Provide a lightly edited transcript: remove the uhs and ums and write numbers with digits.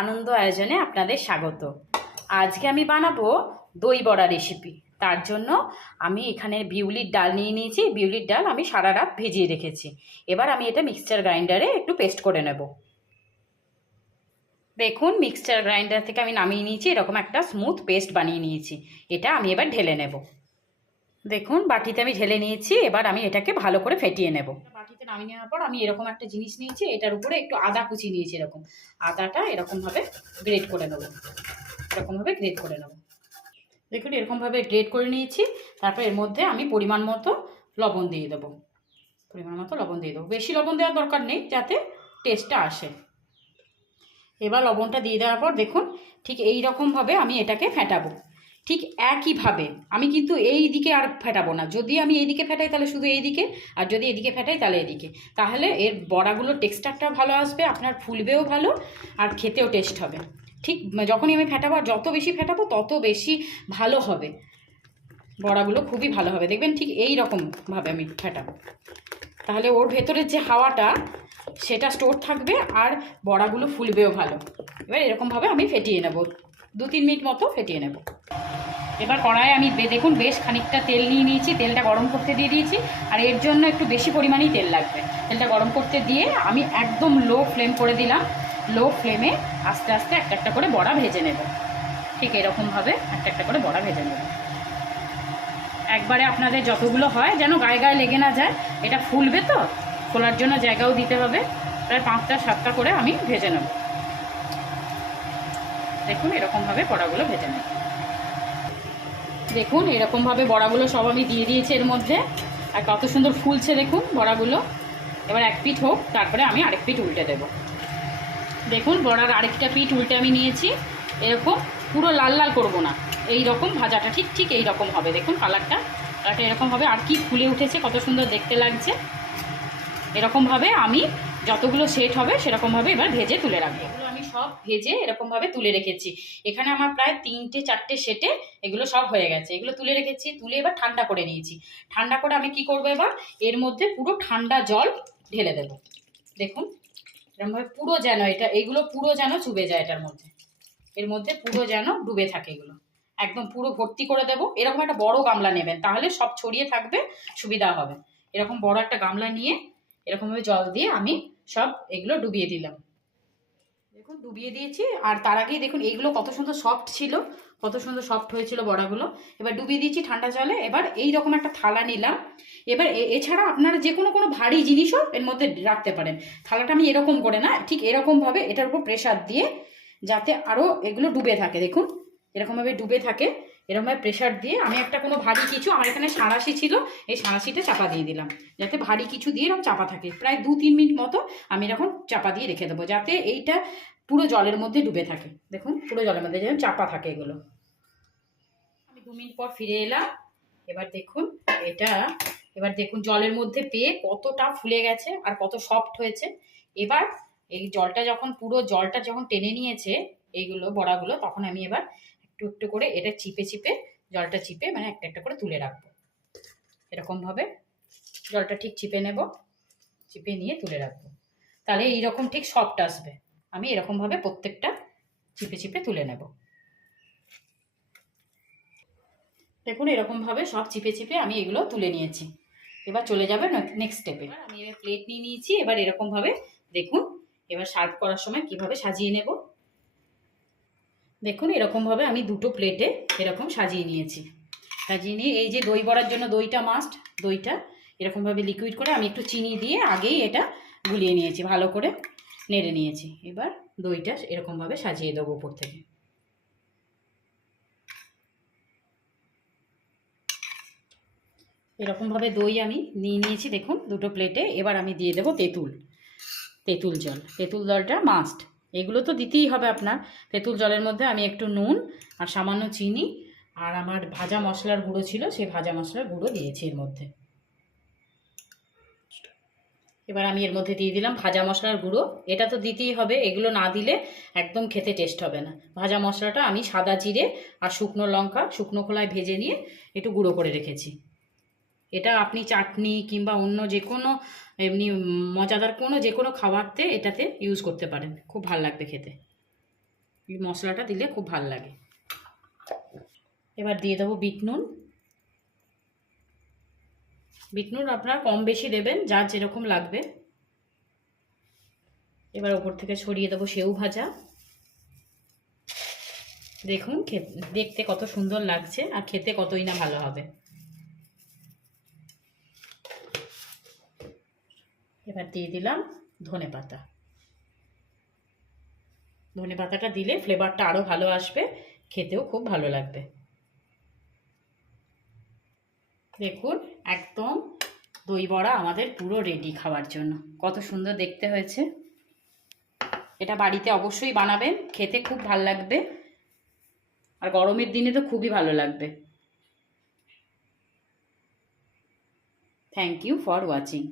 আনন্দ আয়োজনে আপনাদের স্বাগত। আজকে আমি বানাবো দই বড়া রেসিপি। তার জন্য আমি এখানে বিউলির ডাল নিয়ে নিয়েছি। বিউলির ডাল আমি সারা রাত ভিজিয়ে রেখেছি। এবার আমি এটা মিক্সচার গ্রাইন্ডারে একটু পেস্ট করে নেব। দেখুন, মিক্সচার গ্রাইন্ডার থেকে আমি নামিয়ে নিয়েছি, এরকম একটা স্মুথ পেস্ট বানিয়ে নিয়েছি। এটা আমি এবার ঢেলে নেব। দেখুন, বাটিতে আমি ঢেলে নিয়েছি। এবার আমি এটাকে ভালো করে ফেটিয়ে নেব। বাটিতে নামিয়ে নেওয়ার পর আমি এরকম একটা জিনিস নিয়েছি, এটার উপরে একটু আদা কুচি নিয়েছি। এরকম আদাটা এরকমভাবে গ্রেট করে নেব। এরকমভাবে গ্রেট করে নেব। দেখুন, এরকমভাবে গ্রেট করে নিয়েছি। তারপর এর মধ্যে আমি পরিমাণ মতো লবণ দিয়ে দেবো। বেশি লবণ দেওয়ার দরকার নেই, যাতে টেস্টটা আসে। এবার লবণটা দিয়ে দেওয়ার পর দেখুন, ঠিক এই রকমভাবে আমি এটাকে ফেটাবো। ঠিক একইভাবে আমি কিন্তু এই দিকে আর ফেটাবো না। যদি আমি এইদিকে ফেটাই তাহলে শুধু এই দিকে, আর যদি এদিকে ফেটাই তাহলে এদিকে। তাহলে এর বড়াগুলোর টেক্সচারটা ভালো আসবে, আপনার ফুলবেও ভালো, আর খেতেও টেস্ট হবে। ঠিক যখনই আমি ফেটাবো, আর যত বেশি ফেটাবো তত বেশি ভালো হবে, বড়াগুলো খুবই ভালো হবে। দেখবেন ঠিক এই রকমভাবে আমি ফেটাবো, তাহলে ওর ভেতরের যে হাওয়াটা সেটা স্টোর থাকবে, আর বড়াগুলো ফুলবেও ভালো। এবার এরকমভাবে আমি ফেটিয়ে নেব, 2-3 মিনিট মতো ফেটিয়ে নেব। এবার কড়াইয়ে আমি দেখুন বেশ খানিকটা তেল নিয়ে নিয়েছি। তেলটা গরম করতে দিয়ে দিয়েছি, আর এর জন্য একটু বেশি পরিমাণেই তেল লাগবে। তেলটা গরম করতে দিয়ে আমি একদম লো ফ্লেম করে দিলাম। লো ফ্লেমে আস্তে আস্তে একটা একটা করে বড়া ভেজে নেব। ঠিক এরকমভাবে একটা একটা করে বড়া ভেজে নেব। একবারে আপনাদের যতগুলো হয় যেন গায়ে গায়ে লেগে না যায়। এটা ফুলবে তো, ফোলার জন্য জায়গাও দিতে হবে। প্রায় 5টা-7টা করে আমি ভেজে নেব। দেখুন, এরকমভাবে বড়াগুলো ভেজে নেব। দেখুন, এরকমভাবে বড়াগুলো সব আমি দিয়ে দিয়েছি এর মধ্যে, আর কত সুন্দর ফুলছে দেখুন বড়াগুলো। এবার এক পিঠ হোক, তারপরে আমি আরেক পিঠ উল্টে দেব। দেখুন, বড়ার আরেকটা পিঠ উল্টে আমি নিয়েছি। এরকম পুরো লাল লাল করবো না, এই রকম ভাজাটা ঠিক এই রকম হবে। দেখুন কালারটা এরকম হবে, আর কি ফুলে উঠেছে, কত সুন্দর দেখতে লাগছে। এরকমভাবে আমি যতগুলো সেট হবে সেরকমভাবে এবার ভেজে তুলে রাখবো। এগুলো আমি সব ভেজে এরকমভাবে তুলে রেখেছি। এখানে আমার প্রায় 3-4টে সেটে এগুলো সব হয়ে গেছে। এগুলো তুলে রেখেছি, তুলে এবার ঠান্ডা করে নিয়েছি। ঠান্ডা করে আমি কি করব, এবার এর মধ্যে পুরো ঠান্ডা জল ঢেলে দেব। দেখুন, এরকমভাবে পুরো যেন এইগুলো পুরো যেন চুবে যায় এর মধ্যে পুরো যেন ডুবে থাকে। এগুলো একদম পুরো ভর্তি করে দেব। এরকম একটা বড় গামলা নেবেন, তাহলে সব ছড়িয়ে থাকবে, সুবিধা হবে। এরকম বড় একটা গামলা নিয়ে এরকমভাবে জল দিয়ে আমি সব এগুলো ডুবিয়ে দিলাম। দেখুন, ডুবিয়ে দিয়েছি। আর তার আগেই দেখুন এইগুলো কত সুন্দর সফট ছিল, কত সুন্দর সফট হয়েছিল বড়াগুলো। এবার ডুবিয়ে দিয়েছি ঠান্ডা জলে। এবার এই রকম একটা থালা নিলাম। এবার এছাড়া আপনারা যে কোনো ভারী জিনিসও এর মধ্যে রাখতে পারেন। থালাটা আমি এরকম করে না, ঠিক এরকমভাবে এটার উপর প্রেশার দিয়ে, যাতে আরও এগুলো ডুবে থাকে। দেখুন, এরকমভাবে ডুবে থাকে। এরকমভাবে প্রেশার দিয়ে আমি একটা কোনো ভারী কিছু, আমার এখানে সাঁড়াশি ছিল, এই সাঁড়াশিটা চাপা দিয়ে দিলাম, যাতে ভারী কিছু দিয়ে এরকম চাপা থাকে। প্রায় 2-3 মিনিট মতো আমি এরকম চাপা দিয়ে রেখে দেবো, যাতে এইটা পুরো জলের মধ্যে ডুবে থাকে। দেখুন, পুরো জলের মধ্যে যেন চাপা থাকে এগুলো। আমি 2 মিনিট পর ফিরে এলাম। এবার দেখুন জলের মধ্যে পেয়ে কতটা ফুলে গেছে আর কত সফট হয়েছে। এবার এই পুরো জলটা যখন টেনে নিয়েছে এইগুলো বড়াগুলো, তখন আমি এবার একটু একটু করে এটা জলটা চিপে মানে একটা একটা করে তুলে রাখবো। এরকমভাবে জলটা ঠিক চিপে নেব, চিপে নিয়ে তুলে রাখবো। তাহলে এইরকম ঠিক সফট আসবে। আমি এরকমভাবে প্রত্যেকটা চিপে চিপে তুলে নেব। দেখুন, এরকমভাবে সব চিপে চিপে আমি এগুলো তুলে নিয়েছি। এবার চলে যাবে নেক্সট স্টেপে। আমি এবার প্লেট নিয়ে নিয়েছি। এবার এরকমভাবে দেখুন, এবার সার্ভ করার সময় কিভাবে সাজিয়ে নেব। দেখুন, এরকমভাবে আমি 2টো প্লেটে এরকম সাজিয়ে নিয়েছি। সাজিয়ে নিয়ে এই যে দই বড়ার জন্য দইটা মাস্ট, দইটা এরকমভাবে লিকুইড করে আমি একটু চিনি দিয়ে আগেই এটা গুলিয়ে নিয়েছি, ভালো করে নেড়ে নিয়েছি। এবার দইটা এরকমভাবে সাজিয়ে দেবো উপর থেকে। এরকমভাবে দই আমি নিয়ে নিয়েছি দেখুন 2টো প্লেটে। এবার আমি দিয়ে দেবো তেঁতুল জলটা মাস্ট, এগুলো তো দিতেই হবে আপনার। তেঁতুল জলের মধ্যে আমি একটু নুন আর সামান্য চিনি, আর আমার ভাজা মশলার গুঁড়ো ছিল, সেই ভাজা মশলার গুঁড়ো দিয়েছি এর মধ্যে। এবার আমি এর মধ্যে দিয়ে দিলাম ভাজা মশলার গুঁড়ো। এটা তো দিতেই হবে, এগুলো না দিলে একদম খেতে টেস্ট হবে না। ভাজা মশলাটা আমি সাদা জিরে আর শুকনো লঙ্কা শুকনো খোলায় ভেজে নিয়ে একটু গুঁড়ো করে রেখেছি। এটা আপনি চাটনি কিংবা অন্য যে কোনো এমনি মজাদার যে কোনো খাবারতে এটাতে ইউজ করতে পারেন, খুব ভালো লাগবে খেতে। এই মশলাটা দিলে খুব ভালো লাগে। এবার দিয়ে দেবো বিট নুন। বিট নুন আপনারা কম বেশি দেবেন, যার যেরকম লাগবে। এবার ওপর থেকে ছড়িয়ে দেবো সেউ ভাজা। দেখুন দেখতে কত সুন্দর লাগছে, আর খেতে কতই না ভালো হবে। এবার দিয়ে দিলাম ধনে পাতা। ধনে পাতাটা দিলে ফ্লেভারটা আরও ভালো আসবে, খেতেও খুব ভালো লাগবে। দেখুন একদম দই বড়া আমাদের পুরো রেডি খাওয়ার জন্য। কত সুন্দর দেখতে হয়েছে। এটা বাড়িতে অবশ্যই বানাবেন, খেতে খুব ভালো লাগবে, আর গরমের দিনে তো খুবই ভালো লাগবে। Thank you for watching.